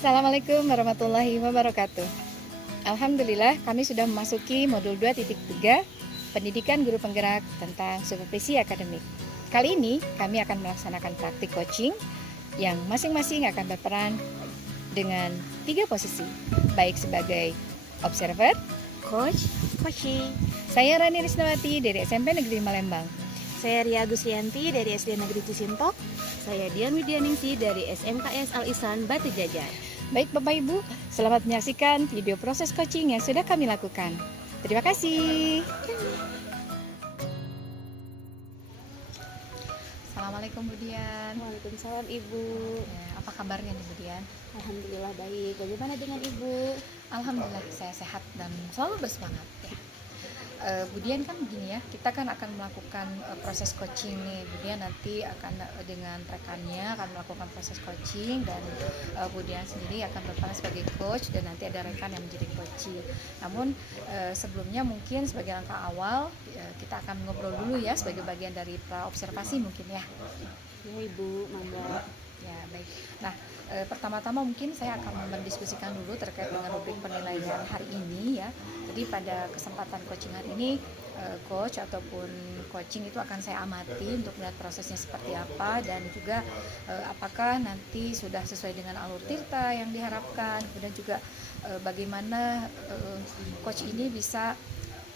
Assalamualaikum warahmatullahi wabarakatuh. Alhamdulillah kami sudah memasuki modul 2.3 Pendidikan Guru Penggerak tentang Supervisi Akademik. Kali ini kami akan melaksanakan praktik coaching yang masing-masing akan berperan dengan 3 posisi, baik sebagai observer, Coach, Coaching. saya Rani Risnawati dari SMP Negeri Malembang. Saya Ria Gusrianti dari SD Negeri Cisintok. Saya Dian Widianingsi dari SMKS Al Ihsan Batu Jajar. Baik Bapak Ibu, selamat menyaksikan video proses coaching yang sudah kami lakukan. Terima kasih. Assalamualaikum Bu Dian. Waalaikumsalam Ibu. Ya, apa kabarnya nih Bu Dian? Alhamdulillah baik. Bagaimana dengan Ibu? Alhamdulillah saya sehat dan selalu bersemangat ya. Bu Dian kan begini ya, kita kan akan melakukan proses coaching nih. Bu Dian nanti akan dengan rekannya akan melakukan proses coaching dan Bu Dian sendiri akan berperan sebagai coach dan nanti ada rekan yang menjadi coach. Namun sebelumnya mungkin sebagai langkah awal kita akan ngobrol dulu ya sebagai bagian dari pra-observasi mungkin ya. Ya Ibu, mangga. Ya baik. Nah pertama-tama mungkin saya akan mendiskusikan dulu terkait dengan rubrik penilaian hari ini ya. Jadi pada kesempatan coaching hari ini coach ataupun coaching itu akan saya amati untuk melihat prosesnya seperti apa dan juga apakah nanti sudah sesuai dengan alur tirta yang diharapkan, kemudian juga bagaimana coach ini bisa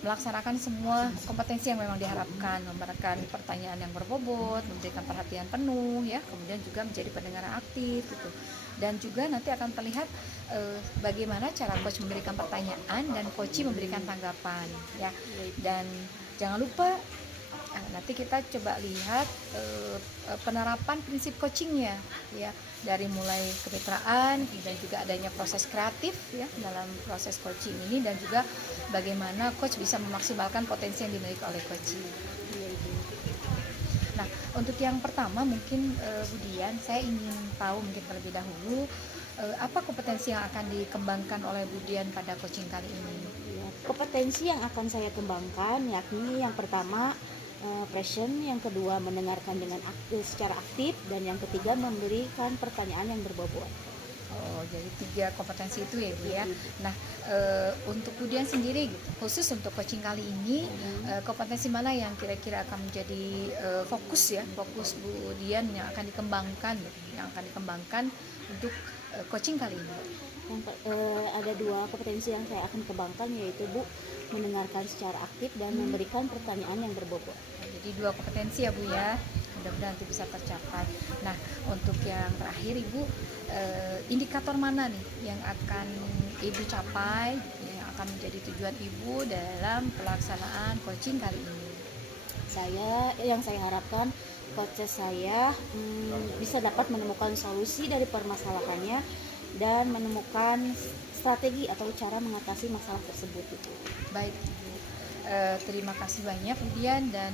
melaksanakan semua kompetensi yang memang diharapkan, memberikan pertanyaan yang berbobot, memberikan perhatian penuh ya, kemudian juga menjadi pendengar yang aktif gitu. Dan juga nanti akan terlihat bagaimana cara coach memberikan pertanyaan dan coach memberikan tanggapan ya. Dan jangan lupa nanti kita coba lihat penerapan prinsip coachingnya ya, dari mulai kemitraan dan juga adanya proses kreatif ya dalam proses coaching ini, dan juga bagaimana coach bisa memaksimalkan potensi yang dimiliki oleh coach. Nah untuk yang pertama mungkin Bu Dian, saya ingin tahu mungkin terlebih dahulu apa kompetensi yang akan dikembangkan oleh Bu Dian pada coaching kali ini? Ya, kompetensi yang akan saya kembangkan yakni yang pertama present, yang kedua mendengarkan dengan secara aktif, dan yang ketiga memberikan pertanyaan yang berbobot. Oh, jadi 3 kompetensi itu ya Bu ya. Nah, untuk Bu Dian sendiri gitu, khusus untuk coaching kali ini, kompetensi mana yang kira-kira akan menjadi fokus Bu Dian yang akan dikembangkan gitu, yang akan dikembangkan untuk coaching kali ini? Ada 2 kompetensi yang saya akan kembangkan, yaitu Bu, mendengarkan secara aktif dan memberikan pertanyaan yang berbobot. Nah, jadi 2 kompetensi ya Bu ya, mudah-mudahan nanti bisa tercapai. Nah untuk yang terakhir Ibu, indikator mana nih yang akan Ibu capai, yang akan menjadi tujuan Ibu dalam pelaksanaan coaching kali ini? Yang saya harapkan coach saya bisa dapat menemukan solusi dari permasalahannya dan menemukan strategi atau cara mengatasi masalah tersebut itu. Baik Ibu, terima kasih banyak Bu Dian, dan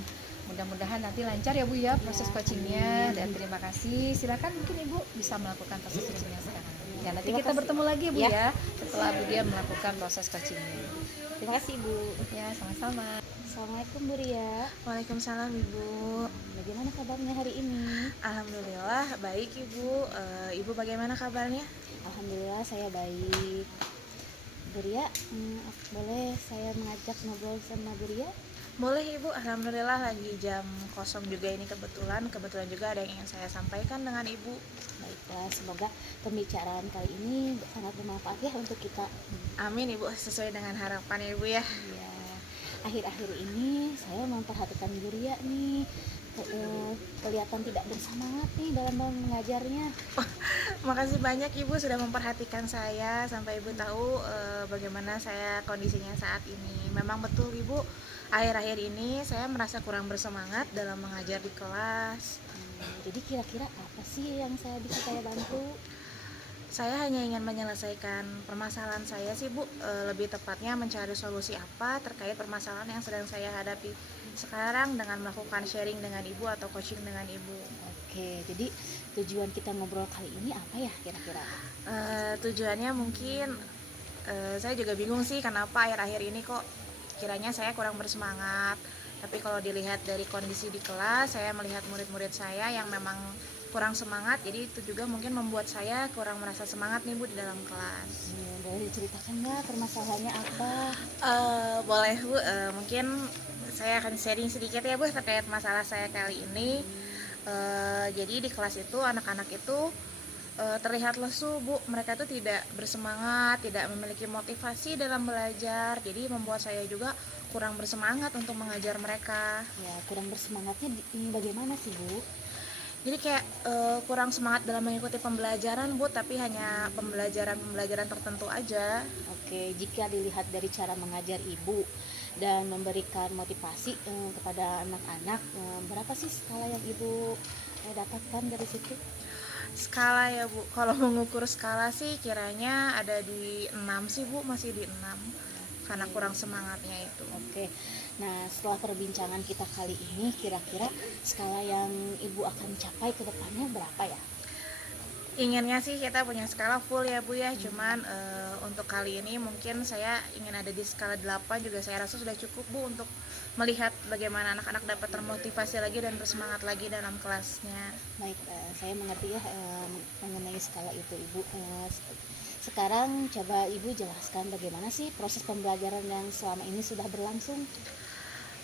mudah-mudahan nanti lancar ya Bu ya proses coachingnya, dan terima kasih. Silakan mungkin Ibu bisa melakukan proses coachingnya sekarang. Ya nanti kita bertemu lagi Bu ya setelah Bu Dian melakukan proses coachingnya. Terima kasih Ibu. Ya sama-sama. Assalamualaikum Bu Ria. Waalaikumsalam Ibu. Bagaimana kabarnya hari ini? Alhamdulillah baik Ibu. Ibu bagaimana kabarnya? Alhamdulillah saya baik. Bu Ria, boleh saya mengajak ngobrol sama Bu Ria? Boleh Ibu, Alhamdulillah lagi jam kosong juga ini, kebetulan juga ada yang ingin saya sampaikan dengan Ibu. Baiklah, semoga pembicaraan kali ini sangat bermanfaat ya untuk kita. Amin Ibu, sesuai dengan harapan Ibu ya. Ya, akhir-akhir ini saya memperhatikan Bu Ria nih, kelihatan tidak bersemangat nih dalam mengajarnya. Makasih banyak Ibu sudah memperhatikan saya sampai Ibu tahu bagaimana saya kondisinya saat ini. Memang betul Ibu, akhir-akhir ini saya merasa kurang bersemangat dalam mengajar di kelas. Jadi kira-kira apa sih yang bisa saya bantu? Saya hanya ingin menyelesaikan permasalahan saya sih Bu, lebih tepatnya mencari solusi apa terkait permasalahan yang sedang saya hadapi sekarang dengan melakukan sharing dengan Ibu atau coaching dengan Ibu. Oke, jadi tujuan kita ngobrol kali ini apa ya kira-kira? Tujuannya mungkin saya juga bingung sih kenapa akhir-akhir ini kok kiranya saya kurang bersemangat Tapi kalau dilihat dari kondisi di kelas, saya melihat murid-murid saya yang memang kurang semangat, jadi itu juga mungkin membuat saya kurang merasa semangat nih Bu di dalam kelas. Boleh diceritakan nggak permasalahannya apa? Boleh Bu, mungkin saya akan sharing sedikit ya Bu terkait masalah saya kali ini. Jadi di kelas itu anak-anak itu terlihat lesu Bu, mereka tuh tidak bersemangat, tidak memiliki motivasi dalam belajar, jadi membuat saya juga kurang bersemangat untuk mengajar mereka. Ya, kurang bersemangatnya ini bagaimana sih Bu? Jadi kayak kurang semangat dalam mengikuti pembelajaran Bu, tapi hanya pembelajaran tertentu aja. Oke, jika dilihat dari cara mengajar Ibu dan memberikan motivasi kepada anak-anak, berapa sih skala yang Ibu dapatkan dari situ? Skala ya Bu, kalau mengukur skala sih kiranya ada di 6 sih Bu, masih di 6 karena kurang semangatnya itu. Oke, nah setelah perbincangan kita kali ini, kira-kira skala yang Ibu akan capai ke depannya berapa ya? Inginnya sih kita punya skala full ya Bu ya, cuman untuk kali ini mungkin saya ingin ada di skala 8 juga saya rasa sudah cukup Bu untuk melihat bagaimana anak-anak dapat termotivasi lagi dan bersemangat lagi dalam kelasnya. Baik, saya mengerti ya mengenai skala itu Ibu. Sekarang coba Ibu jelaskan bagaimana sih proses pembelajaran yang selama ini sudah berlangsung.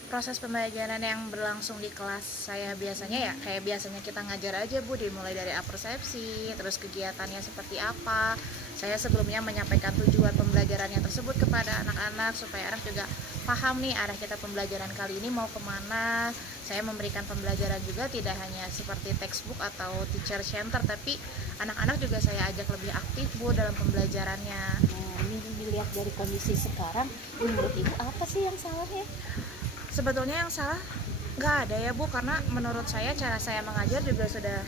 Proses pembelajaran yang berlangsung di kelas saya biasanya ya kayak biasanya kita ngajar aja Bu, dimulai dari apersepsi, terus kegiatannya seperti apa. Saya sebelumnya menyampaikan tujuan pembelajarannya tersebut kepada anak-anak supaya anak juga paham nih arah kita pembelajaran kali ini mau kemana. Saya memberikan pembelajaran juga tidak hanya seperti textbook atau teacher center, tapi anak-anak juga saya ajak lebih aktif Bu dalam pembelajarannya. Nah, ini dilihat dari kondisi sekarang, menurut Ibu apa sih yang salah ya? Sebetulnya yang salah nggak ada ya Bu, karena menurut saya cara saya mengajar juga sudah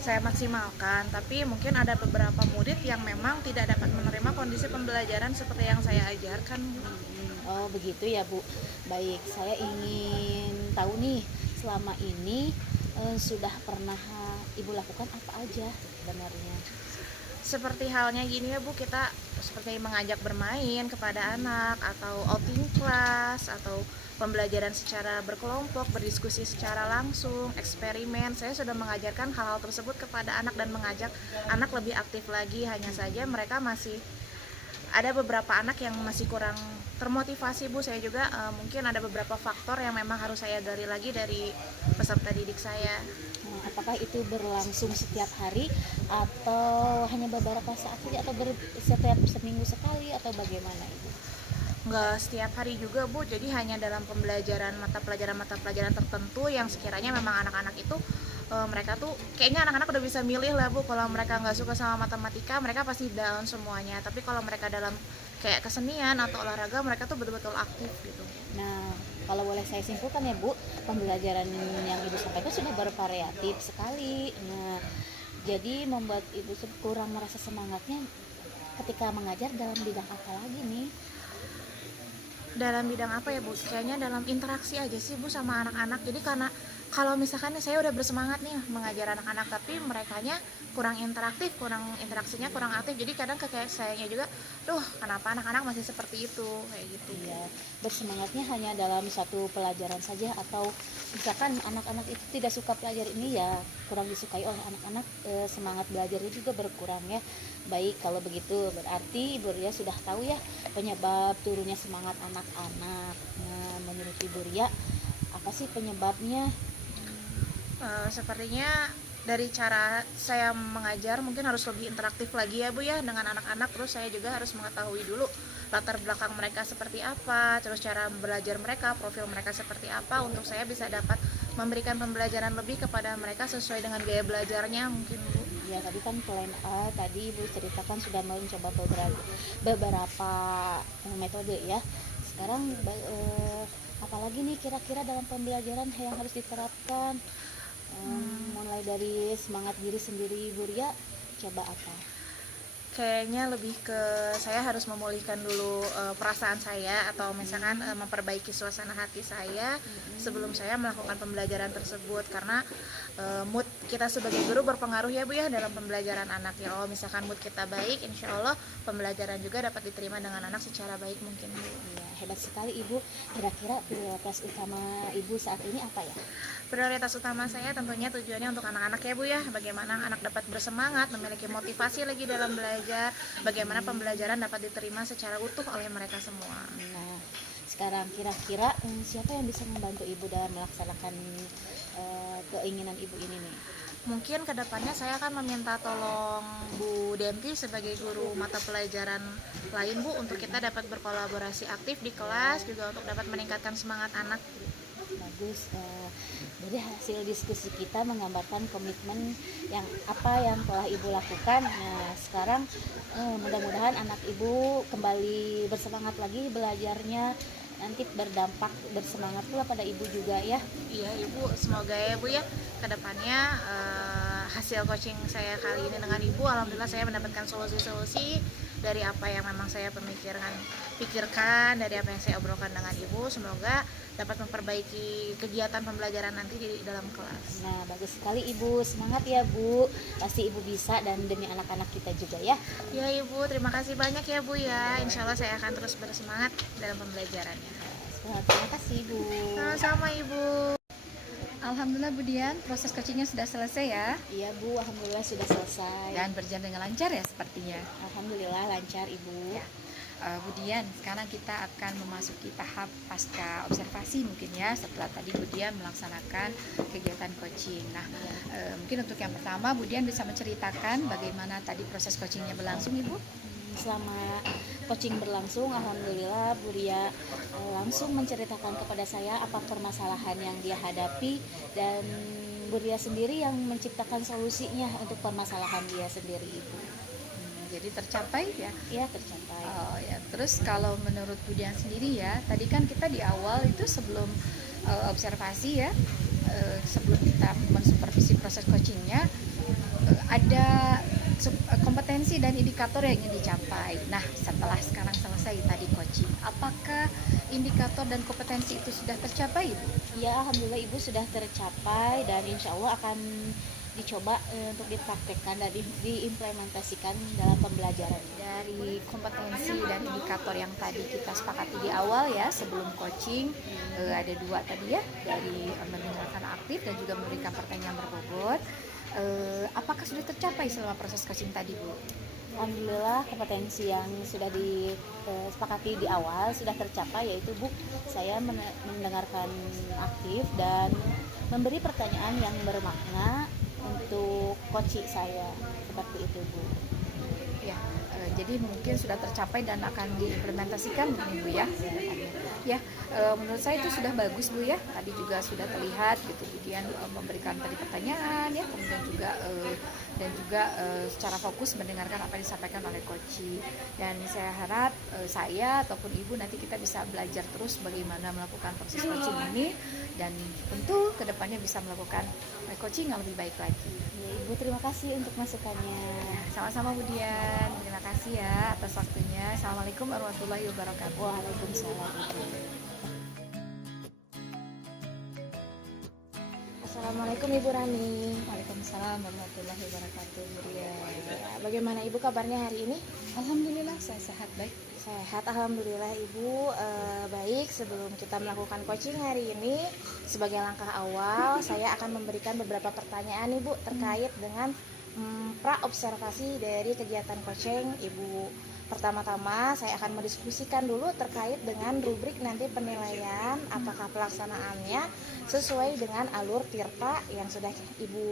saya maksimalkan, tapi mungkin ada beberapa murid yang memang tidak dapat menerima kondisi pembelajaran seperti yang saya ajarkan Bu. Oh begitu ya Bu. Baik, saya ingin tahu nih selama ini sudah pernah Ibu lakukan apa aja sebenarnya? Seperti halnya gini ya Bu, kita seperti mengajak bermain kepada anak, atau outing class, atau pembelajaran secara berkelompok, berdiskusi secara langsung, eksperimen. Saya sudah mengajarkan hal-hal tersebut kepada anak dan mengajak anak lebih aktif lagi. Hanya saja mereka masih ada beberapa anak yang masih kurang termotivasi Bu. Saya juga mungkin ada beberapa faktor yang memang harus saya gali lagi dari peserta didik saya. Apakah itu berlangsung setiap hari atau hanya beberapa saat saja atau setiap seminggu sekali atau bagaimana Ibu? Nggak setiap hari juga Bu, jadi hanya dalam pembelajaran mata pelajaran tertentu yang sekiranya memang anak-anak itu mereka tuh kayaknya anak-anak udah bisa milih lah Bu. Kalau mereka nggak suka sama matematika mereka pasti down semuanya, tapi kalau mereka dalam kayak kesenian atau olahraga mereka tuh betul-betul aktif gitu. Nah, kalau boleh saya simpulkan ya Bu, pembelajaran yang Ibu sampaikan sudah bervariatif sekali. Nah, jadi membuat Ibu kurang merasa semangatnya ketika mengajar dalam bidang apa lagi nih? Dalam bidang apa ya Bu? Kayaknya dalam interaksi aja sih Bu sama anak-anak. Jadi karena kalau misalkan saya udah bersemangat nih mengajar anak-anak, tapi merekanya kurang interaktif, interaksinya kurang aktif. Jadi kadang kayak sayanya juga, duh kenapa anak-anak masih seperti itu, kayak gitu. Iya, bersemangatnya hanya dalam satu pelajaran saja atau misalkan anak-anak itu tidak suka pelajaran ini ya kurang disukai oleh anak-anak, semangat belajarnya juga berkurang ya. Baik, kalau begitu berarti Ibu Ria sudah tahu ya penyebab turunnya semangat anak-anak. Nah, menurut Ibu Ria apa sih penyebabnya? Sepertinya dari cara saya mengajar mungkin harus lebih interaktif lagi ya Bu ya dengan anak-anak. Terus saya juga harus mengetahui dulu latar belakang mereka seperti apa, terus cara belajar mereka, profil mereka seperti apa, untuk saya bisa dapat memberikan pembelajaran lebih kepada mereka sesuai dengan gaya belajarnya mungkin Bu. Ya tadi kan plan A tadi Ibu ceritakan sudah mencoba beberapa metode ya. Sekarang apalagi nih kira-kira dalam pembelajaran yang harus diterapkan? Mulai dari semangat diri sendiri Ibu Ria, coba apa? Kayaknya lebih ke saya harus memulihkan dulu perasaan saya, atau misalkan memperbaiki suasana hati saya sebelum saya melakukan pembelajaran tersebut, karena mood kita sebagai guru berpengaruh ya Bu ya dalam pembelajaran anak ya. Kalau misalkan mood kita baik, insya Allah pembelajaran juga dapat diterima dengan anak secara baik mungkin Bu. Iya, hebat sekali Ibu. Kira-kira prioritas utama Ibu saat ini apa ya? Prioritas utama saya tentunya tujuannya untuk anak-anak ya Bu ya. Bagaimana anak dapat bersemangat, memiliki motivasi lagi dalam belajar, bagaimana pembelajaran dapat diterima secara utuh oleh mereka semua. Nah, sekarang kira-kira siapa yang bisa membantu Ibu dalam melaksanakan keinginan Ibu ini nih? Mungkin kedepannya saya akan meminta tolong Bu Denti sebagai guru mata pelajaran lain Bu, untuk kita dapat berkolaborasi aktif di kelas, juga untuk dapat meningkatkan semangat anak. Bagus. Jadi hasil diskusi kita menggambarkan komitmen yang telah Ibu lakukan. Nah, sekarang mudah-mudahan anak Ibu kembali bersemangat lagi belajarnya, nanti berdampak bersemangat pula pada Ibu juga ya. Iya Ibu, semoga ya Bu ya kedepannya hasil coaching saya kali ini dengan Ibu, alhamdulillah saya mendapatkan solusi-solusi dari apa yang memang saya pikirkan, dari apa yang saya obrolkan dengan Ibu. Semoga dapat memperbaiki kegiatan pembelajaran nanti di dalam kelas. Nah, bagus sekali Ibu, semangat ya Bu, pasti Ibu bisa, dan demi anak-anak kita juga ya. Ya Ibu, terima kasih banyak ya Bu ya. Insya Allah saya akan terus bersemangat dalam pembelajarannya. Terima kasih Ibu. Sama-sama Ibu. Alhamdulillah Bu Dian, proses coachingnya sudah selesai ya, Iya Bu, alhamdulillah sudah selesai. dan berjalan dengan lancar ya sepertinya. Alhamdulillah lancar Ibu. Ya. Bu Dian, sekarang kita akan memasuki tahap pasca observasi mungkin ya, setelah tadi Bu Dian melaksanakan kegiatan coaching. Nah, mungkin untuk yang pertama Bu Dian bisa menceritakan bagaimana tadi proses coachingnya berlangsung Ibu? Selama coaching berlangsung, alhamdulillah Bu Ria langsung menceritakan kepada saya apa permasalahan yang dia hadapi, dan Bu Ria sendiri yang menciptakan solusinya untuk permasalahan dia sendiri Ibu. Jadi tercapai ya? Iya, tercapai. Oh ya, terus kalau menurut Bu Dian sendiri ya, tadi kan kita di awal itu sebelum observasi ya, sebelum kita mensupervisi proses coachingnya, ada kompetensi dan indikator yang ingin dicapai. Nah, setelah sekarang selesai tadi coaching, apakah indikator dan kompetensi itu sudah tercapai Ibu? Ya, alhamdulillah Ibu sudah tercapai, dan insya Allah akan dicoba untuk dipraktekkan dan diimplementasikan dalam pembelajaran. Dari kompetensi dan indikator yang tadi kita sepakati di awal ya sebelum coaching, ada dua tadi ya, dari mendengarkan aktif dan juga memberikan pertanyaan berbobot. Apakah sudah tercapai selama proses coaching tadi Bu? Alhamdulillah kompetensi yang sudah disepakati di awal sudah tercapai, yaitu Bu, saya mendengarkan aktif dan memberi pertanyaan yang bermakna untuk coach saya, seperti itu Bu. Ya, jadi mungkin sudah tercapai dan akan diimplementasikan mungkin Bu ya. Ya, menurut saya itu sudah bagus Bu ya. Tadi juga sudah terlihat gitu, kemudian memberikan tadi pertanyaan ya, kemudian juga secara fokus mendengarkan apa yang disampaikan oleh coach. Dan saya harap saya ataupun Ibu nanti kita bisa belajar terus bagaimana melakukan proses coaching ini, dan tentu kedepannya bisa melakukan coaching yang lebih baik lagi. Ya, Ibu, terima kasih untuk masukannya. Sama-sama Bu Dian, terima kasih ya atas waktunya. Assalamualaikum warahmatullahi wabarakatuh. Waalaikumsalam Ibu. Assalamualaikum Ibu Rani. Waalaikumsalam warahmatullahi wabarakatuh Bu Dian. Bagaimana Ibu kabarnya hari ini? Alhamdulillah saya sehat baik. Sehat, alhamdulillah Ibu. Baik, sebelum kita melakukan coaching hari ini, sebagai langkah awal saya akan memberikan beberapa pertanyaan Ibu terkait dengan pra-observasi dari kegiatan coaching Ibu. Pertama-tama saya akan mendiskusikan dulu terkait dengan rubrik nanti penilaian, apakah pelaksanaannya sesuai dengan alur tirta yang sudah Ibu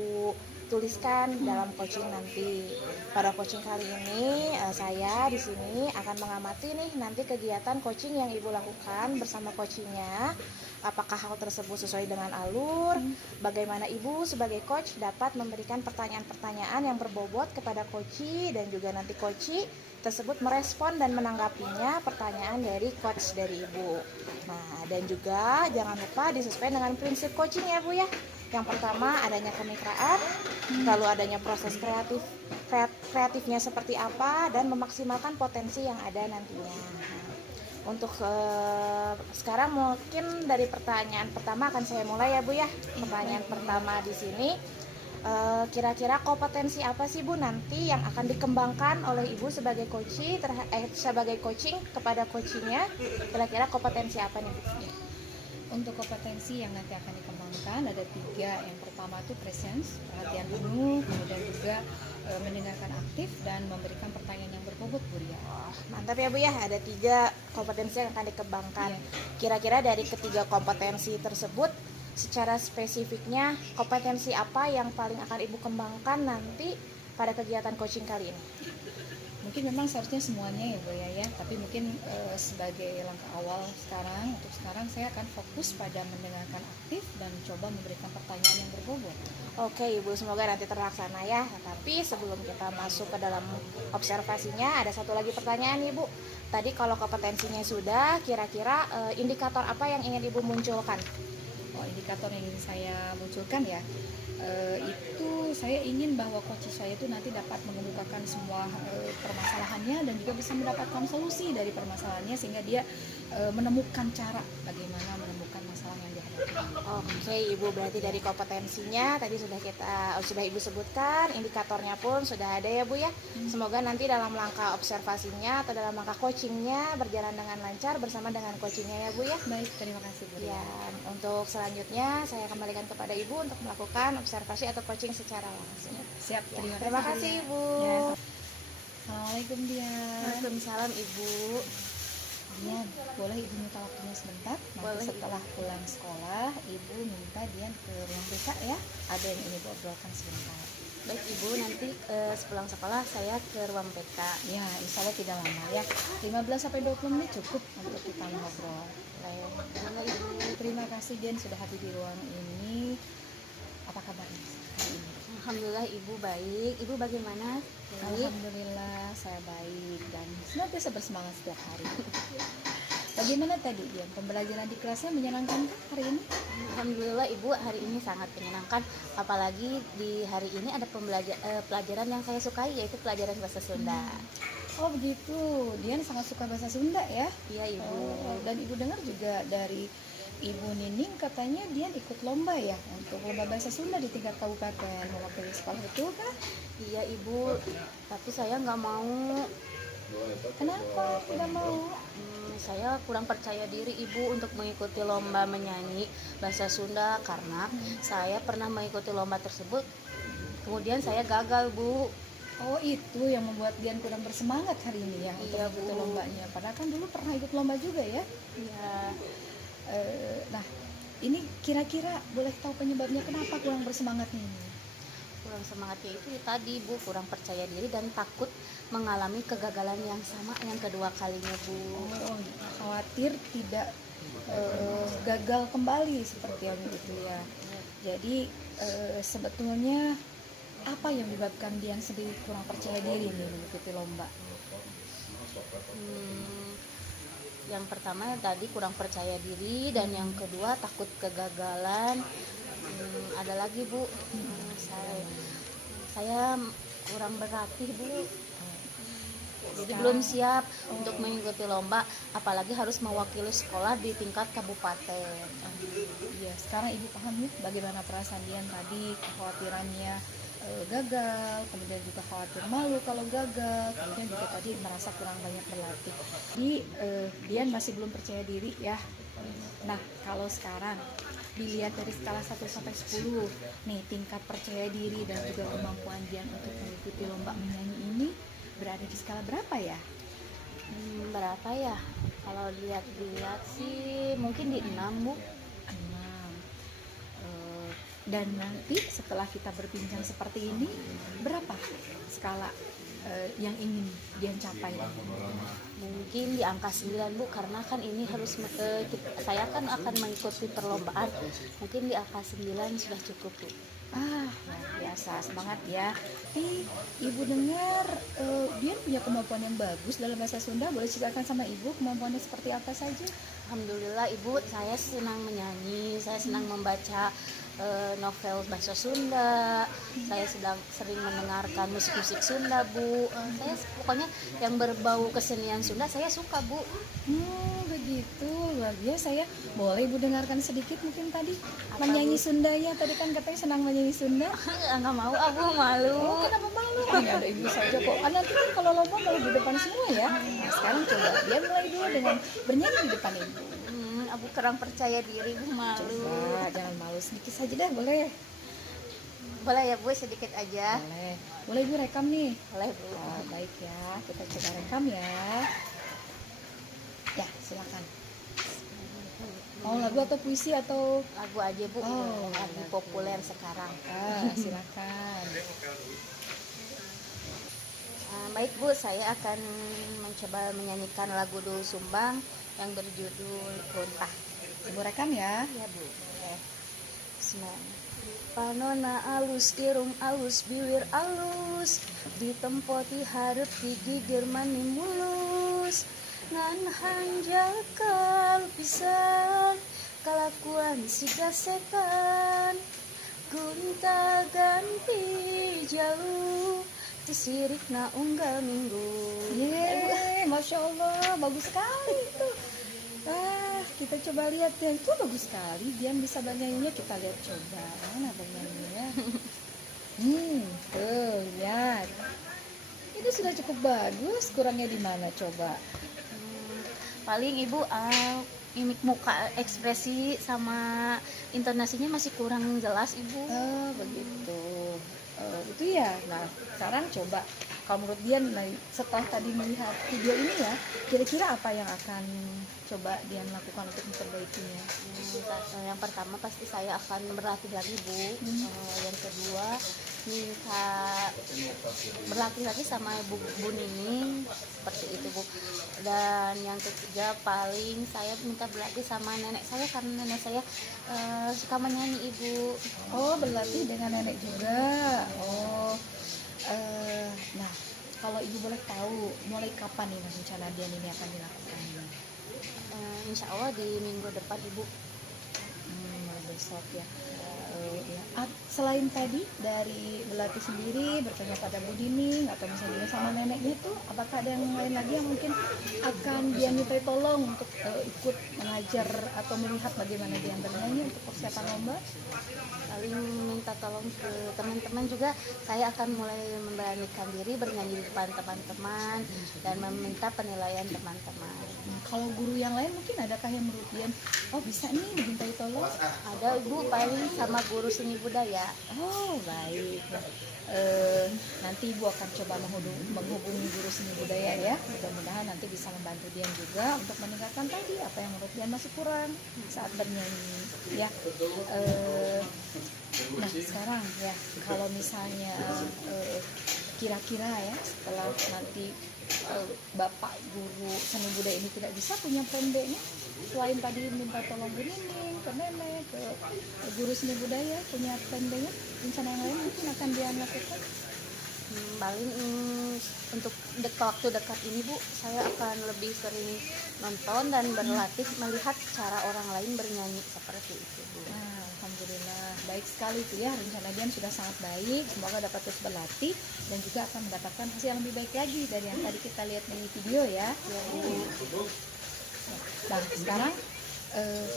tuliskan dalam coaching nanti. Pada coaching kali ini saya di sini akan mengamati nih nanti kegiatan coaching yang Ibu lakukan bersama coachingnya. Apakah hal tersebut sesuai dengan alur? Bagaimana Ibu sebagai coach dapat memberikan pertanyaan-pertanyaan yang berbobot kepada coach, dan juga nanti coach tersebut merespon dan menanggapinya pertanyaan dari coach dari Ibu. Nah, dan juga jangan lupa disesuaikan dengan prinsip coaching ya Bu ya. Yang pertama adanya kemitraan, lalu adanya proses kreatifnya seperti apa, dan memaksimalkan potensi yang ada nantinya. Untuk sekarang mungkin dari pertanyaan pertama akan saya mulai ya Bu ya. Pertanyaan pertama di sini, kira-kira kompetensi apa sih Bu nanti yang akan dikembangkan oleh Ibu sebagai sebagai coaching kepada coachingnya? Kira-kira kompetensi apa nih Bu? Untuk kompetensi yang nanti akan dikembangkan ada 3. Yang pertama itu presence, perhatian penuh, kemudian juga mendengarkan aktif dan memberikan pertanyaan yang berbobot, Bu Ria. Mantap ya Bu ya, ada 3 kompetensi yang akan dikembangkan. Iya. Kira-kira dari ketiga kompetensi tersebut, secara spesifiknya kompetensi apa yang paling akan Ibu kembangkan nanti pada kegiatan coaching kali ini? Mungkin memang seharusnya semuanya ya Bu ya, tapi mungkin sebagai langkah awal untuk sekarang saya akan fokus pada mendengarkan aktif dan coba memberikan pertanyaan yang berbobot. Oke Ibu, semoga nanti terlaksana ya. Tapi sebelum kita masuk ke dalam observasinya, ada satu lagi pertanyaan Ibu. Tadi kalau kompetensinya sudah, kira-kira indikator apa yang ingin Ibu munculkan? Indikator yang ingin saya munculkan ya, itu saya ingin bahwa coach saya itu nanti dapat mengemukakan semua permasalahannya dan juga bisa mendapatkan solusi dari permasalahannya, sehingga dia menemukan cara bagaimana menemukan masalah yang dihadapi. Oke Ibu, berarti dari kompetensinya tadi sudah Ibu sebutkan, indikatornya pun sudah ada ya Bu ya. Semoga nanti dalam langkah observasinya atau dalam langkah coachingnya berjalan dengan lancar bersama dengan coachingnya ya Bu ya. Baik, terima kasih Bu. Ya, untuk selanjutnya saya kembalikan kepada Ibu untuk melakukan observasi atau coaching secara langsung. Siap, Terima kasih Ibu. Ya. Assalamualaikum Dian. Waalaikumsalam Ibu. Dian, boleh Ibu minta waktunya sebentar? Nanti Boleh. setelah pulang sekolah, Ibu minta Dian ke ruang BK ya. Ada yang ingin Ibu obrolkan sebentar. Baik Ibu, nanti sepulang sekolah saya ke ruang BK. Ya, insya Allah tidak lama ya. 15-20 menit cukup untuk kita ngobrol. Baik. Terima kasih Dian sudah hadir di ruang ini. Apa kabarnya hari ini? Alhamdulillah Ibu baik. Ibu bagaimana? Baik. Alhamdulillah saya baik dan senantiasa bersemangat setiap hari. Bagaimana tadi Dian? Pembelajaran di kelasnya menyenangkan kan hari ini? Alhamdulillah Ibu, hari ini sangat menyenangkan. Apalagi di hari ini ada pelajaran yang saya sukai, yaitu pelajaran bahasa Sunda. Oh begitu, Dian sangat suka bahasa Sunda ya? Iya Ibu. Dan Ibu dengar juga dari Ibu Nining katanya Dian ikut lomba ya untuk lomba bahasa Sunda di tingkat kabupaten mewakili sekolah, betul kan? Iya Ibu, tapi saya nggak mau. Kenapa tidak mau? Saya kurang percaya diri Ibu untuk mengikuti lomba menyanyi bahasa Sunda karena saya pernah mengikuti lomba tersebut, kemudian saya gagal Bu. Oh itu yang membuat Dian kurang bersemangat hari ini ya untuk Iya, ikut Bu. lombanya. Padahal kan dulu pernah ikut lomba juga ya. Iya. Nah ini kira-kira boleh tahu penyebabnya kenapa kurang bersemangat nih? Kurang semangatnya itu tadi Bu, kurang percaya diri dan takut mengalami kegagalan yang sama yang kedua kalinya Bu. Oh, khawatir tidak gagal kembali seperti yang itu ya. Jadi sebetulnya apa yang menyebabkan Dian sendiri kurang percaya diri nih mengikuti lomba? Yang pertama tadi kurang percaya diri dan yang kedua takut kegagalan. Ada lagi Bu, saya kurang berlatih Bu. Jadi belum siap untuk mengikuti lomba, apalagi harus mewakili sekolah di tingkat kabupaten. Iya, sekarang Ibu paham nih bagaimana perasaan Dian tadi, kekhawatirannya gagal, kemudian juga khawatir malu kalau gagal, kemudian juga tadi merasa kurang banyak berlatih. Jadi Dian masih belum percaya diri ya. Nah, kalau sekarang dilihat dari skala 1 sampai 10, nih tingkat percaya diri dan juga kemampuan Dian untuk mengikuti lomba menyanyi ini berada di skala berapa ya? Berapa ya? Kalau dilihat sih mungkin di 6 Bu. 6. Dan nanti setelah kita berbincang seperti ini, berapa skala yang ingin Dian capai? Mungkin di angka 9 Bu, karena kan ini harus saya kan akan mengikuti perlombaan. Mungkin di angka 9 sudah cukup Bu. Luar biasa, semangat ya. Ibu dengar Dian punya kemampuan yang bagus dalam bahasa Sunda. Boleh ceritakan sama Ibu kemampuannya seperti apa saja? Alhamdulillah Ibu, saya senang menyanyi, saya senang membaca novel bahasa Sunda. Saya sedang sering mendengarkan musik-musik Sunda, Bu. Saya pokoknya yang berbau kesenian Sunda saya suka, Bu. Begitu, luar biasa ya. Boleh Ibu dengarkan sedikit mungkin tadi menyanyi Sunda ya. Tadi kan katanya senang menyanyi Sunda. Nggak mau, Bu, malu. Oh, kenapa malu? Ya ada Ibu saja kok. Kan nanti kan kalau lomba malu di depan semua ya. Nah, sekarang coba dia mulai dulu dengan bernyanyi di depan Ibu. Aku kurang percaya diri, Bu, malu. Coba, jangan malu, sedikit saja dah, boleh? Boleh ya, Bu, sedikit aja. Boleh. Boleh Ibu rekam nih. Boleh, Bu. Oh, baik ya, kita coba rekam ya. Ya, silakan. Mau lagu atau puisi atau Lagu aja, Bu. Oh, Lagi lagu. populer sekarang. silakan. Baik, Bu, saya akan mencoba menyanyikan lagu Doel Sumbang yang berjudul Gontah. Ibu rekam ya. Ya, Bu. Bismillah. Panona alus irung alus bibir alus ditempoti hareup digigir mani mulus ngan hanjakal pisan kalakuan si gasekan gunta ganti jalu tisirikna unggal minggu. Yeay, Masya Allah, bagus sekali itu. Kita coba lihat ya, itu bagus sekali. Dia bisa bernyanyinya, kita lihat coba. Mana bernyanyinya? Tuh, lihat. Itu sudah cukup bagus, kurangnya di mana coba? Paling Ibu mimik muka, ekspresi sama intonasinya masih kurang jelas, Ibu. Oh, begitu. Itu ya. Nah, sekarang coba kalau menurut Dian, setelah tadi melihat video ini ya, kira-kira apa yang akan coba Dian lakukan untuk memperbaikinya? Yang pertama pasti saya akan berlatih lagi, Bu. Yang kedua minta berlatih lagi sama Bu Nining seperti itu, Bu. Dan yang ketiga paling saya minta berlatih sama nenek saya karena nenek saya suka menyanyi, Ibu. Oh, berlatih dengan nenek juga. Oh, nah, kalau Ibu boleh tahu, mulai kapan nih rencana Dian ini akan dilakukan? Insya Allah di minggu depan, Ibu. Mulai besok ya. Selain tadi dari berlatih sendiri, bertanya pada Bu Dining atau misalnya juga sama neneknya itu, apakah ada yang lain lagi yang mungkin akan Dian minta tolong untuk ikut mengajar atau melihat bagaimana Dian bernyanyi untuk persiapan lomba? Paling minta tolong ke teman-teman juga, saya akan mulai memberanikan diri bernyanyi di depan teman-teman dan meminta penilaian teman-teman. Nah, kalau guru yang lain mungkin adakah yang menurut Dian, oh bisa nih dimintai tolong? Ada, Ibu, paling sama guru seni budaya. Oh baik. Nanti Ibu akan coba menghubungi guru seni budaya ya. Mudah-mudahan nanti bisa membantu Dian juga untuk meningkatkan tadi apa yang menurut Dian masih kurang saat bernyanyi ya. Nah sekarang ya, kalau misalnya kira-kira ya setelah nanti Bapak guru seni budaya ini tidak bisa, punya plan B-nya selain tadi minta tolong Bu Nining, ke nenek, ke guru seni budaya, punya plan B-nya, rencana yang lain mungkin akan dia lakukan? Paling untuk waktu dekat ini, Bu, saya akan lebih sering nonton dan berlatih melihat cara orang lain bernyanyi seperti itu, Bu. Alhamdulillah, baik sekali itu ya, rencana Dian sudah sangat baik. Semoga dapat terus berlatih dan juga akan mendapatkan hasil yang lebih baik lagi dari yang tadi kita lihat di video ya. Nah sekarang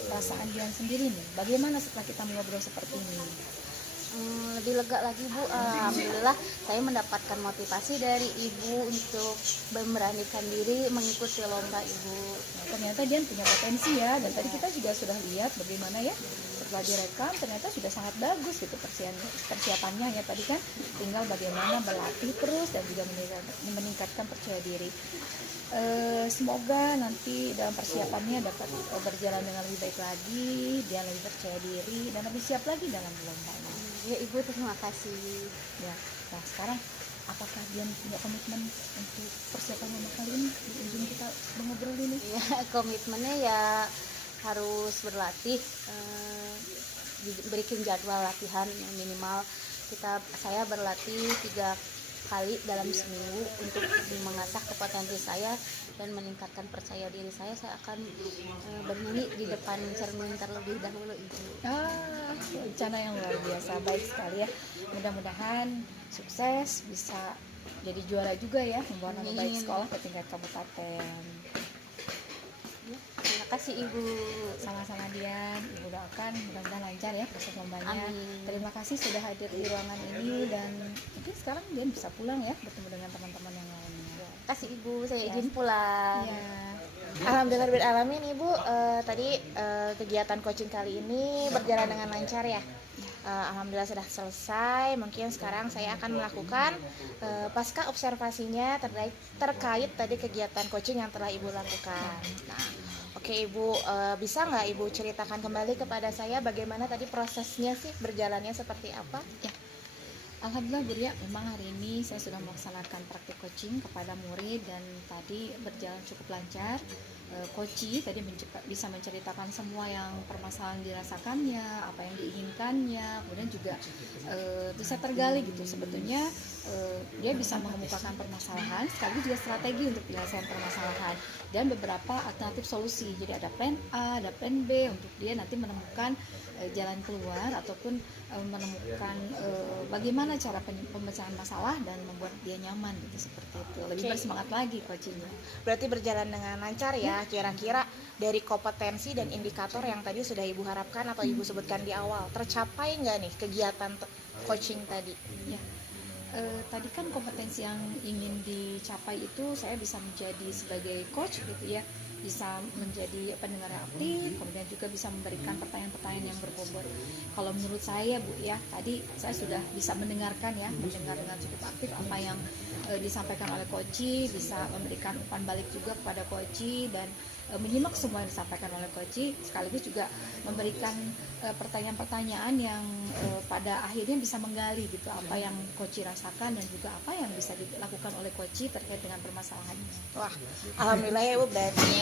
perasaan Dian sendiri nih, bagaimana setelah kita ngobrol seperti ini? Lebih lega lagi, Bu. Alhamdulillah saya mendapatkan motivasi dari Ibu untuk memberanikan diri mengikuti lomba, Ibu. Nah, ternyata Dian punya potensi ya, dan tadi kita juga sudah lihat bagaimana ya setelah direkam ternyata sudah sangat bagus gitu persiapannya ya. Tadi kan tinggal bagaimana berlatih terus dan juga meningkatkan percaya diri. Semoga nanti dalam persiapannya dapat berjalan dengan lebih baik lagi, dia lebih percaya diri dan lebih siap lagi dalam lombanya. Ya, Ibu, terima kasih. Ya, nah sekarang apakah Dian punya komitmen untuk persiapan lomba kali ini? Di ujung kita mengobrol ini. Ya, komitmennya ya harus berlatih, diberikan jadwal latihan minimal. Saya berlatih kali dalam seminggu untuk mengasah kompetensi saya dan meningkatkan percaya diri saya akan bernyanyi di depan cermin terlebih dahulu, Ibu. Rencana yang luar biasa, baik sekali ya. Mudah-mudahan sukses, bisa jadi juara juga ya, membawa nama baik Amin. sekolah ke tingkat kabupaten. Ya, terima kasih Ibu. Sama-sama Dian, Ibu doakan mudah-mudahan lancar ya proses lombanya. Amin. Terima kasih sudah hadir di ruangan ini, dan mungkin sekarang Dian bisa pulang ya, bertemu dengan teman-teman yang lainnya. Terima kasih Ibu, saya Ya. izin pulang. Iya. Alhamdulillahirrahmanirrahim Ibu, tadi kegiatan coaching kali ini berjalan dengan lancar ya. Alhamdulillah sudah selesai. Mungkin sekarang saya akan melakukan pasca observasinya terkait tadi kegiatan coaching yang telah Ibu lakukan. Nah, oke Ibu, bisa nggak Ibu ceritakan kembali kepada saya bagaimana tadi prosesnya sih, berjalannya seperti apa? Alhamdulillah Bu Ria, memang hari ini saya sudah melaksanakan praktik coaching kepada murid dan tadi berjalan cukup lancar. Coach tadi bisa menceritakan semua yang permasalahan dirasakannya, apa yang diinginkannya, kemudian juga bisa tergali gitu sebetulnya dia bisa mengemukakan permasalahan sekaligus juga strategi untuk penyelesaian permasalahan dan beberapa alternatif solusi. Jadi ada plan A, ada plan B untuk dia nanti menemukan jalan keluar ataupun menemukan bagaimana cara pemecahan masalah dan membuat dia nyaman gitu, seperti itu. Lebih Oke. bersemangat lagi coachingnya. Berarti berjalan dengan lancar ya. Kira-kira dari kompetensi dan indikator yang tadi sudah Ibu harapkan atau Ibu sebutkan di awal, tercapai nggak nih kegiatan coaching tadi? Ya. Tadi kan kompetensi yang ingin dicapai itu saya bisa menjadi sebagai coach gitu ya, bisa menjadi pendengar yang aktif, kemudian juga bisa memberikan pertanyaan-pertanyaan yang berbobot. Kalau menurut saya Bu ya, tadi saya sudah bisa mendengar dengan cukup aktif apa yang disampaikan oleh coach, bisa memberikan umpan balik juga kepada coach dan menyimak semua yang disampaikan oleh coach, sekaligus juga memberikan pertanyaan-pertanyaan yang pada akhirnya bisa menggali gitu apa yang coach rasakan dan juga apa yang bisa dilakukan oleh coach terkait dengan permasalahannya. Wah, alhamdulillah ya Ibu, berarti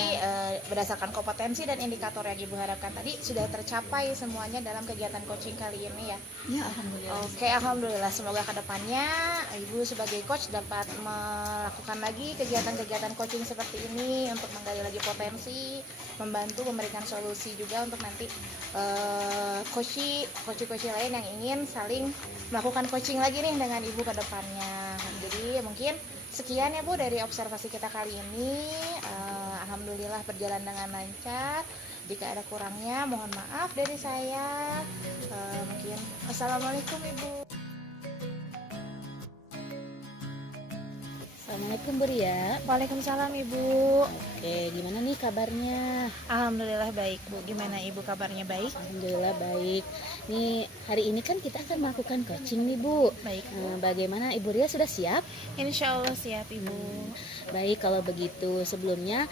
berdasarkan kompetensi dan indikator yang Ibu harapkan tadi sudah tercapai semuanya dalam kegiatan coaching kali ini ya. Ya, alhamdulillah. Oke, alhamdulillah, semoga kedepannya Ibu sebagai coach dapat melakukan lagi kegiatan-kegiatan coaching seperti ini untuk menggali lagi potensi, membantu memberikan solusi juga untuk nanti coach lain yang ingin saling melakukan coaching lagi nih dengan Ibu ke depannya. Jadi mungkin sekian ya Bu dari observasi kita kali ini. Alhamdulillah berjalan dengan lancar. Jika ada kurangnya mohon maaf dari saya. Mungkin assalamualaikum Ibu. Assalamualaikum Bu Ria. Waalaikumsalam Ibu. Oke, gimana nih kabarnya? Alhamdulillah baik Bu. Gimana Ibu kabarnya, baik? Alhamdulillah baik. Nih hari ini kan kita akan melakukan coaching nih Bu. Baik. Bagaimana Ibu Ria, sudah siap? Insya Allah siap Ibu. Baik, kalau begitu sebelumnya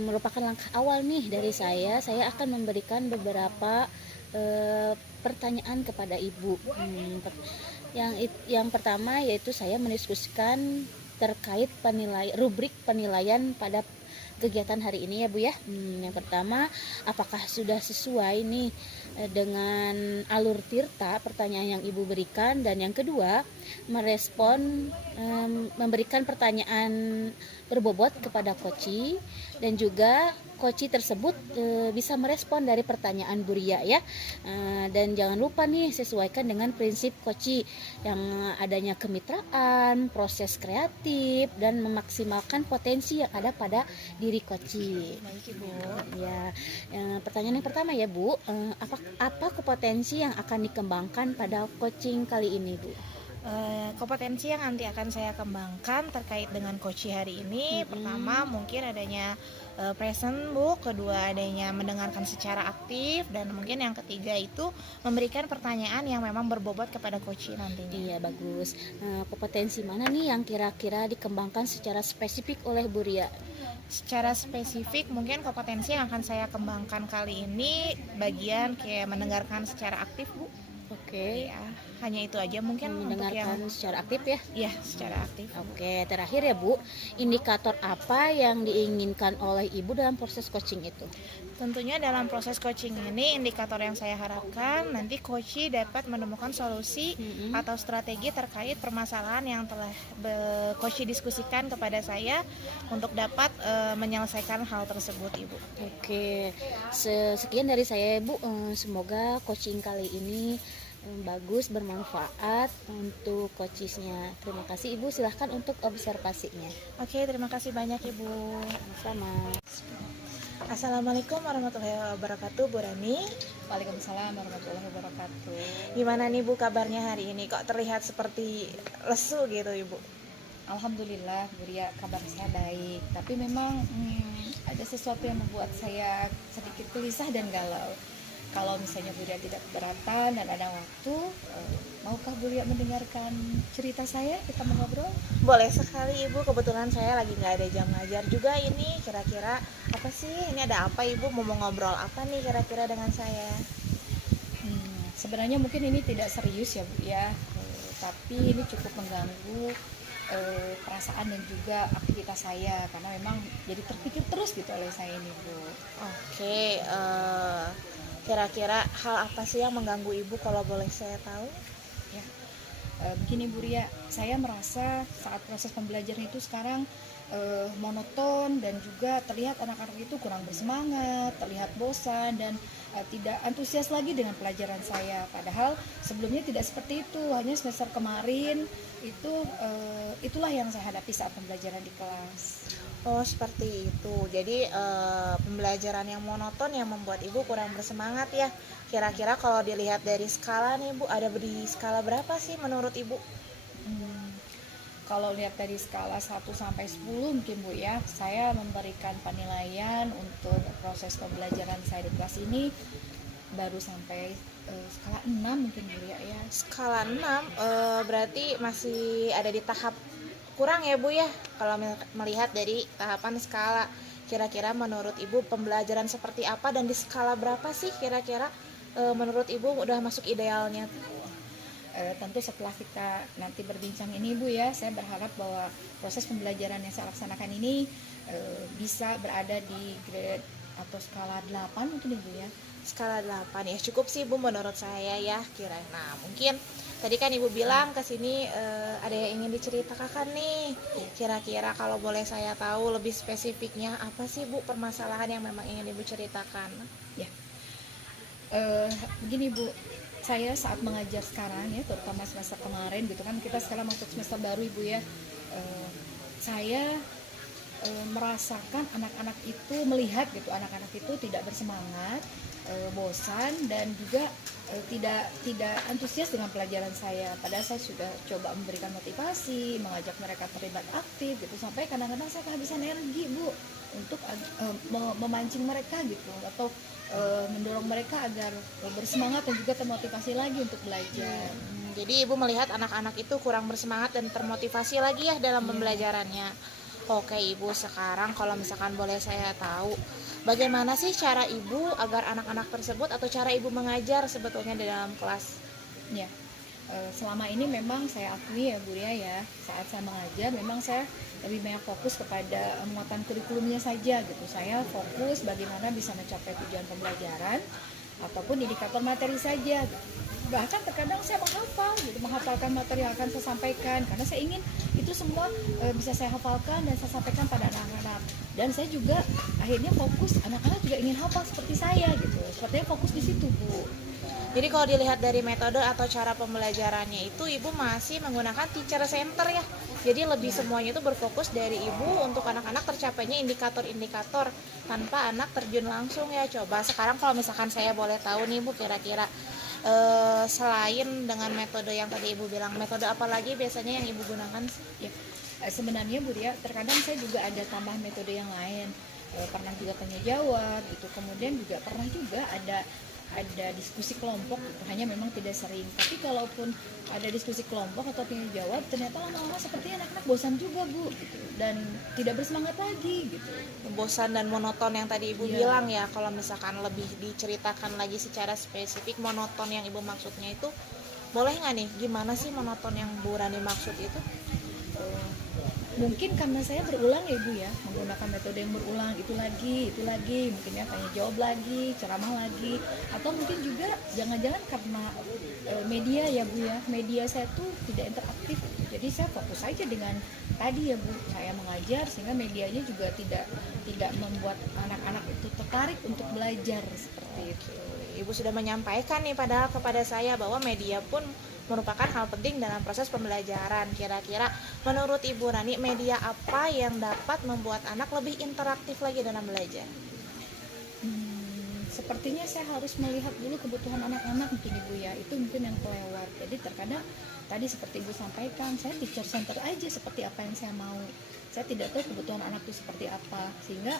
merupakan langkah awal nih dari saya akan memberikan beberapa pertanyaan kepada Ibu. Yang pertama yaitu saya mendiskusikan terkait rubrik penilaian pada kegiatan hari ini ya Bu ya. Yang pertama, apakah sudah sesuai nih dengan alur tirta pertanyaan yang Ibu berikan, dan yang kedua merespon memberikan pertanyaan berbobot kepada koci, dan juga koci tersebut bisa merespon dari pertanyaan Bu Ria ya. Dan jangan lupa nih sesuaikan dengan prinsip koci yang adanya kemitraan, proses kreatif, dan memaksimalkan potensi yang ada pada diri koci. Baik Ibu. Ya, pertanyaan yang pertama ya Bu, apa kompetensi yang akan dikembangkan pada coaching kali ini Bu? Kompetensi yang nanti akan saya kembangkan terkait dengan coaching hari ini, pertama mungkin adanya present Bu, kedua adanya mendengarkan secara aktif, dan mungkin yang ketiga itu memberikan pertanyaan yang memang berbobot kepada coaching nantinya. Iya, bagus. Kompetensi mana nih yang kira-kira dikembangkan secara spesifik oleh Bu Ria? Secara spesifik mungkin kompetensi yang akan saya kembangkan kali ini bagian kayak mendengarkan secara aktif Bu. Oke, Oke. Ya, hanya itu aja mungkin untuk Mendengarkan yang secara aktif ya. ya secara aktif. Oke, terakhir ya Bu, indikator apa yang diinginkan oleh Ibu dalam proses coaching itu? Tentunya dalam proses coaching ini indikator yang saya harapkan nanti coach dapat menemukan solusi Mm-mm. atau strategi terkait permasalahan yang telah coach diskusikan kepada saya untuk dapat menyelesaikan hal tersebut, Ibu. Oke, sekian dari saya Bu. Semoga coaching kali ini bagus, bermanfaat untuk coachesnya. Terima kasih Ibu, silahkan untuk observasinya. Oke, terima kasih banyak Ibu. Sama. Assalamualaikum warahmatullahi wabarakatuh, Bu Rani. Waalaikumsalam warahmatullahi wabarakatuh. Gimana nih Bu kabarnya hari ini? Kok terlihat seperti lesu gitu Ibu? Alhamdulillah Bu Ria, kabar saya baik. Tapi memang ada sesuatu yang membuat saya sedikit gelisah dan galau. Kalau misalnya Bu Ria tidak keberatan dan ada waktu, maukah Bu Ria mendengarkan cerita saya? Kita mengobrol. Boleh sekali Ibu, kebetulan saya lagi nggak ada jam ngajar juga ini. Kira-kira apa sih? Ini ada apa Ibu? Mau ngobrol apa nih kira-kira dengan saya? Sebenarnya mungkin ini tidak serius ya Bu ya, tapi ini cukup mengganggu perasaan dan juga aktivitas saya karena memang jadi terpikir terus gitu oleh saya ini Bu. Oke, kira-kira hal apa sih yang mengganggu Ibu kalau boleh saya tahu? Ya, begini Bu Ria, saya merasa saat proses pembelajaran itu sekarang monoton dan juga terlihat anak-anak itu kurang bersemangat, terlihat bosan dan tidak antusias lagi dengan pelajaran saya. Padahal sebelumnya tidak seperti itu, hanya semester kemarin itu itulah yang saya hadapi saat pembelajaran di kelas. Oh seperti itu. Jadi pembelajaran yang monoton yang membuat Ibu kurang bersemangat ya. Kira-kira kalau dilihat dari skala nih Bu, ada di skala berapa sih menurut Ibu? Kalau lihat dari skala 1 sampai 10 mungkin Bu ya, saya memberikan penilaian untuk proses pembelajaran saya di kelas ini baru sampai skala 6 mungkin Bu ya. Skala 6 berarti masih ada di tahap kurang ya Bu ya. Kalau melihat dari tahapan skala, kira-kira menurut Ibu pembelajaran seperti apa dan di skala berapa sih kira-kira menurut Ibu udah masuk idealnya? Tentu setelah kita nanti berbincang ini Bu ya, saya berharap bahwa proses pembelajaran yang saya laksanakan ini bisa berada di grade atau skala 8 mungkin Ibu ya. Skala 8 ya cukup sih Bu menurut saya ya kira. Nah mungkin tadi kan Ibu bilang kesini ada yang ingin diceritakan nih. Kira-kira kalau boleh saya tahu lebih spesifiknya apa sih Bu permasalahan yang memang ingin Ibu ceritakan? Ya, begini Bu, saya saat mengajar sekarang ya, terutama semester kemarin gitu kan, kita sekarang masuk semester baru Ibu ya, saya merasakan anak-anak itu melihat gitu, anak-anak itu tidak bersemangat, bosan dan juga tidak antusias dengan pelajaran saya. Padahal saya sudah coba memberikan motivasi, mengajak mereka terlibat aktif gitu, sampai kadang-kadang saya kehabisan energi Bu untuk memancing mereka gitu, atau mendorong mereka agar bersemangat dan juga termotivasi lagi untuk belajar. Jadi Ibu melihat anak-anak itu kurang bersemangat dan termotivasi lagi ya dalam pembelajarannya. Oke Ibu, sekarang kalau misalkan boleh saya tahu, bagaimana sih cara Ibu agar anak-anak tersebut atau cara Ibu mengajar sebetulnya di dalam kelas? Ya, selama ini memang saya akui ya Bu Ria ya, saat saya mengajar memang saya lebih banyak fokus kepada muatan kurikulumnya saja gitu. Saya fokus bagaimana bisa mencapai tujuan pembelajaran ataupun indikator materi saja gitu. Bahkan terkadang saya menghafalkan materi yang akan saya sampaikan karena saya ingin itu semua bisa saya hafalkan dan saya sampaikan pada anak-anak. Dan saya juga akhirnya fokus, anak-anak juga ingin hafal seperti saya gitu. Sepertinya fokus di situ Bu. Jadi kalau dilihat dari metode atau cara pembelajarannya itu Ibu masih menggunakan teacher center ya. Jadi lebih semuanya itu berfokus dari Ibu untuk anak-anak tercapainya indikator-indikator tanpa anak terjun langsung ya. Coba sekarang kalau misalkan saya boleh tahu nih Bu, kira-kira selain dengan metode yang tadi Ibu bilang, metode apa lagi biasanya yang Ibu gunakan? Ya, sebenarnya Bu Ria, terkadang saya juga ada tambah metode yang lain. Pernah juga tanya jawab gitu, kemudian juga pernah juga ada diskusi kelompok gitu, hanya memang tidak sering. Tapi kalaupun ada diskusi kelompok atau tanya jawab, ternyata lama-lama seperti anak-anak bosan juga Bu gitu, dan tidak bersemangat lagi gitu. Bosan dan monoton yang tadi Ibu bilang ya. Kalau misalkan lebih diceritakan lagi secara spesifik, monoton yang Ibu maksudnya itu Boleh nggak nih, gimana sih monoton yang Bu Rani maksud itu? Mungkin karena saya berulang ya Bu ya, menggunakan metode yang berulang, itu lagi, mungkin ya tanya jawab lagi, ceramah lagi, atau mungkin juga jangan-jangan karena media ya Bu ya, media saya tuh tidak interaktif, jadi saya fokus saja dengan tadi ya Bu, saya mengajar sehingga medianya juga tidak membuat anak-anak itu tertarik untuk belajar seperti itu. Ibu sudah menyampaikan nih padahal kepada saya bahwa media pun merupakan hal penting dalam proses pembelajaran. Kira-kira menurut Ibu Rani, media apa yang dapat membuat anak lebih interaktif lagi dalam belajar? Sepertinya saya harus melihat dulu kebutuhan anak-anak mungkin Ibu ya, itu mungkin yang kelewat. Jadi terkadang tadi seperti Ibu sampaikan, saya teacher center aja seperti apa yang saya mau. Saya tidak tahu kebutuhan anak itu seperti apa, sehingga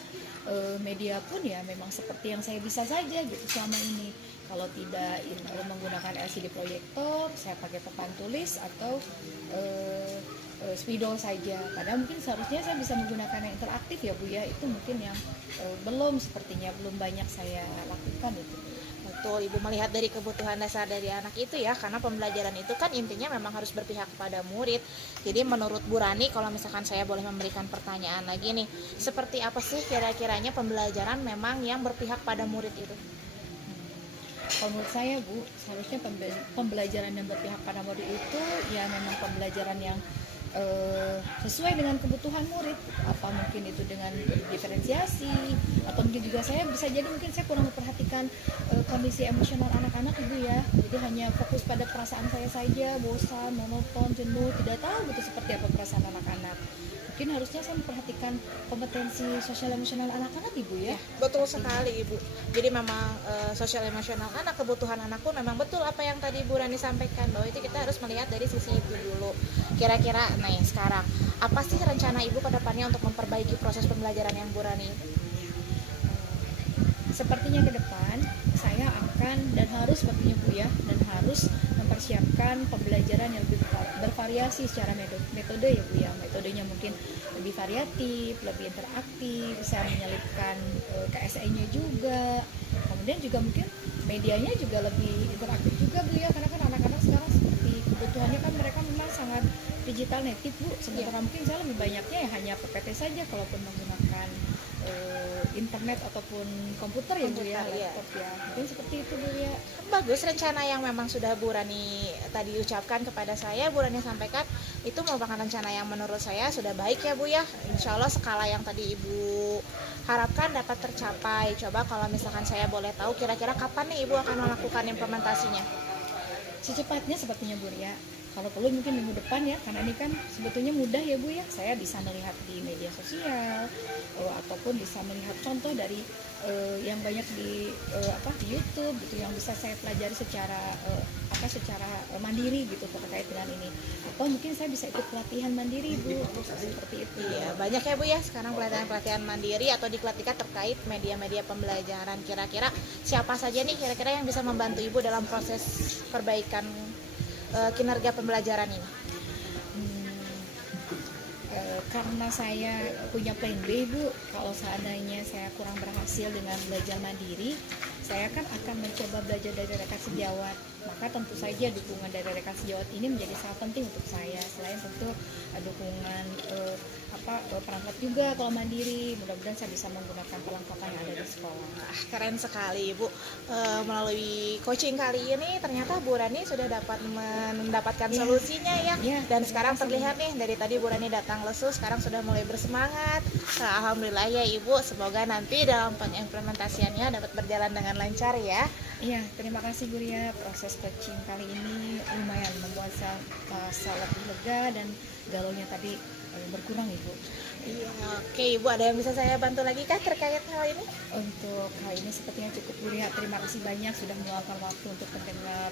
media pun ya memang seperti yang saya bisa saja gitu selama ini. Kalau tidak menggunakan LCD proyektor, saya pakai papan tulis atau spidol saja. Padahal mungkin seharusnya saya bisa menggunakan yang interaktif ya Bu ya, itu mungkin yang belum banyak saya lakukan itu. Betul, Ibu melihat dari kebutuhan dasar dari anak itu ya, karena pembelajaran itu kan intinya memang harus berpihak kepada murid. Jadi menurut Bu Rani, kalau misalkan saya boleh memberikan pertanyaan lagi nih, seperti apa sih kira-kiranya pembelajaran memang yang berpihak pada murid itu? Kalau menurut saya Bu, seharusnya pembelajaran yang berpihak pada murid itu ya memang pembelajaran yang sesuai dengan kebutuhan murid, apa mungkin itu dengan diferensiasi, atau mungkin juga saya bisa jadi mungkin saya kurang memperhatikan kondisi emosional anak-anak Ibu ya, jadi hanya fokus pada perasaan saya saja, bosan, monoton, jenuh, tidak tahu gitu seperti apa perasaan anak-anak. Mungkin harusnya saya memperhatikan kompetensi sosial emosional anak-anak Ibu ya. Betul sekali Ibu. Jadi memang sosial emosional anak, kebutuhan anak pun memang betul apa yang tadi Bu Rani sampaikan, bahwa itu kita harus melihat dari sisi itu dulu. Kira-kira nih sekarang, apa sih rencana Ibu ke depannya untuk memperbaiki proses pembelajaran yang Bu Rani? Sepertinya ke depan saya akan dan harus sepertinya Bu ya, dan harus mempersiapkan pembelajaran yang lebih bervariasi secara metode ya Bu ya. Metodenya mungkin lebih variatif, lebih interaktif, bisa menyelipkan KSE-nya juga. Kemudian juga mungkin medianya juga lebih interaktif juga Bu ya, karena kan anak-anak sekarang seperti kebutuhannya kan mereka memang sangat digital native Bu. Sementara mungkin saya lebih banyaknya ya hanya PPT saja kalaupun menggunakan internet ataupun komputer ya Bu ya, laptop ya. Mungkin seperti itu Bu ya. Bagus, rencana yang memang sudah Bu Rani tadi ucapkan kepada saya, Bu Rani sampaikan, itu merupakan rencana yang menurut saya sudah baik ya Bu ya. Insya Allah skala yang tadi Ibu harapkan dapat tercapai. Coba kalau misalkan saya boleh tahu, kira-kira kapan nih Ibu akan melakukan implementasinya? Secepatnya sepertinya Bu ya. Kalau perlu mungkin minggu depan ya, karena ini kan sebetulnya mudah ya Bu ya. Saya bisa melihat di media sosial ataupun bisa melihat contoh dari yang banyak di di YouTube gitu, yang bisa saya pelajari secara mandiri gitu terkait dengan ini. Atau mungkin saya bisa ikut pelatihan mandiri Bu, seperti itu. Iya, banyak ya Bu ya sekarang pelatihan mandiri atau diklat-diklat terkait media-media pembelajaran. Kira-kira siapa saja nih kira-kira yang bisa membantu Ibu dalam proses perbaikan kinerja pembelajaran ini? Karena saya punya plan B Bu, kalau seandainya saya kurang berhasil dengan belajar mandiri, saya kan akan mencoba belajar dari rekan sejawat. Maka tentu saja dukungan dari rekan sejawat ini menjadi sangat penting untuk saya. Selain tentu dukungan perangkat juga kalau mandiri, mudah-mudahan saya bisa menggunakan perlengkapan yang ada di sekolah. Keren sekali Bu. Melalui coaching kali ini ternyata Bu Rani sudah dapat mendapatkan solusinya ya. Dan sekarang terlihat nih, dari tadi Bu Rani datang lesu, sekarang sudah mulai bersemangat. Alhamdulillah ya Ibu, semoga nanti dalam pengimplementasiannya dapat berjalan dengan lancar ya. Iya, terima kasih Bu Ria. Proses coaching kali ini lumayan membuat saya merasa lebih lega dan galaunya tadi berkurang Ibu. Iya, oke Ibu, ada yang bisa saya bantu lagi kah terkait hal ini? Untuk hal ini sepertinya cukup Bu Ria. Terima kasih banyak sudah meluangkan waktu untuk mendengar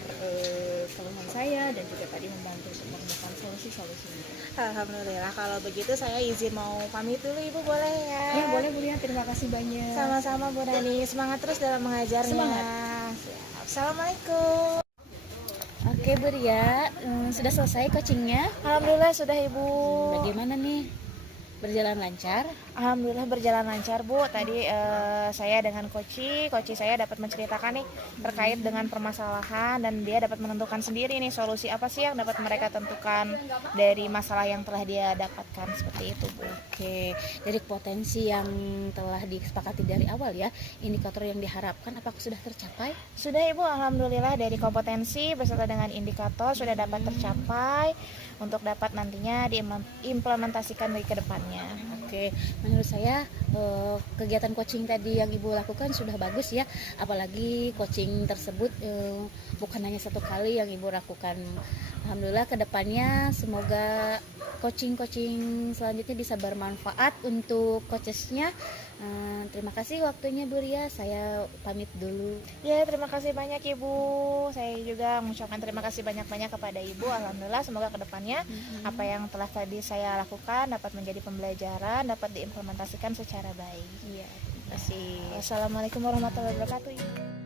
keluhan saya dan juga tadi membantu untuk menemukan solusi-solusinya. Alhamdulillah, kalau begitu saya izin mau pamit dulu Ibu, boleh ya? Ya boleh Bu Ria, terima kasih banyak. Sama-sama Bu Rani, semangat terus dalam mengajarnya. Semangat. Assalamualaikum. Oke Bu Ria, sudah selesai coachingnya? Alhamdulillah sudah Ibu. Bagaimana nih? berjalan lancar. Alhamdulillah berjalan lancar Bu. Tadi saya dengan coach saya dapat menceritakan nih terkait dengan permasalahan dan dia dapat menentukan sendiri nih solusi apa sih yang dapat mereka tentukan dari masalah yang telah dia dapatkan, seperti itu Bu. Oke, dari potensi yang telah disepakati dari awal ya, indikator yang diharapkan apakah sudah tercapai? Sudah Ibu, alhamdulillah dari kompetensi beserta dengan indikator sudah dapat tercapai untuk dapat nantinya diimplementasikan di kedepannya. Oke, menurut saya kegiatan coaching tadi yang Ibu lakukan sudah bagus ya, apalagi coaching tersebut bukan hanya satu kali yang Ibu lakukan. Alhamdulillah kedepannya semoga coaching selanjutnya bisa bermanfaat untuk coachesnya. Terima kasih waktunya Bu Ria, saya pamit dulu. Ya, terima kasih banyak Ibu. Saya juga mengucapkan terima kasih banyak-banyak kepada Ibu. Alhamdulillah semoga kedepannya apa yang telah tadi saya lakukan dapat menjadi pembelajaran, dapat diimplementasikan secara baik. Iya, terima kasih. Wassalamualaikum warahmatullahi wabarakatuh.